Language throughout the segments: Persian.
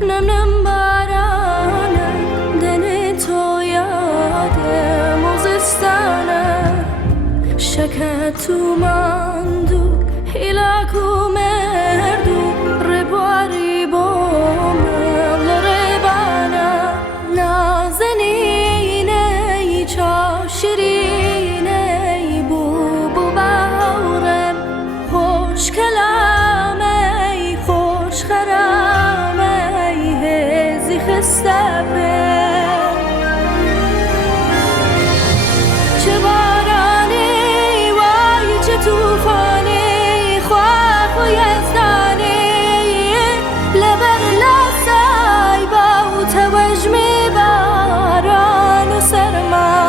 نم نم بارانه دن تو یادم وزستانه شکت تو مندو هیلاکو مردو ربواری بوم لربانه نازنینه ای چاشرینه ای بو باورم خوش کلامه ای خوش خرامه ای هزی خسته توفانی خواه و یزدانی لبر لسای با توجمی باران و سرما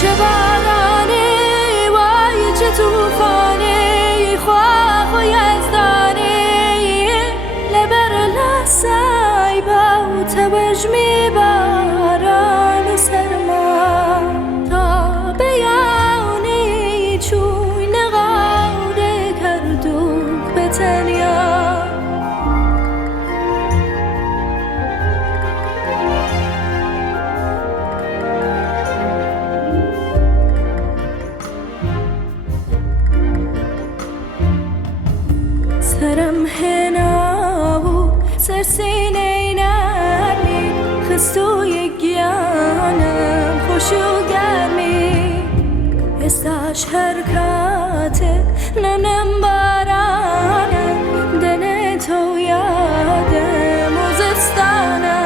چه بارانی وای چه توفانی خواه و یزدانی لبر لسای با توجمی باران و سرما تا بیانی چوی نغاره کردوک به تنیا سرم هناو سرسینه نرمی خستوی گیانم خوشو گرمی استاش حرکاته نم بارانه دن تو یادم وزستانه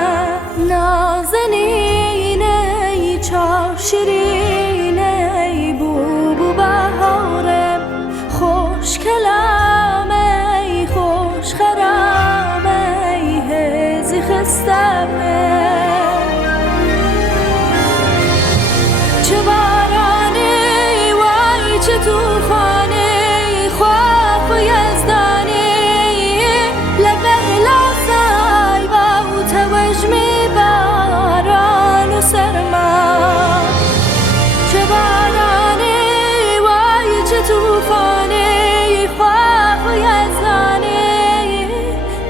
نازنینه ای چاشرینه ای بو بهارم خوش کلامه ای خوش خرامه ای هزی خسته چه توفانی خواه و یزدانی لبر لسای با توجمی باران و سرما چه بارانی وای چه توفانی خواه و یزدانی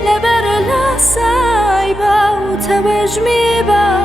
لبر لسای با توجمی باران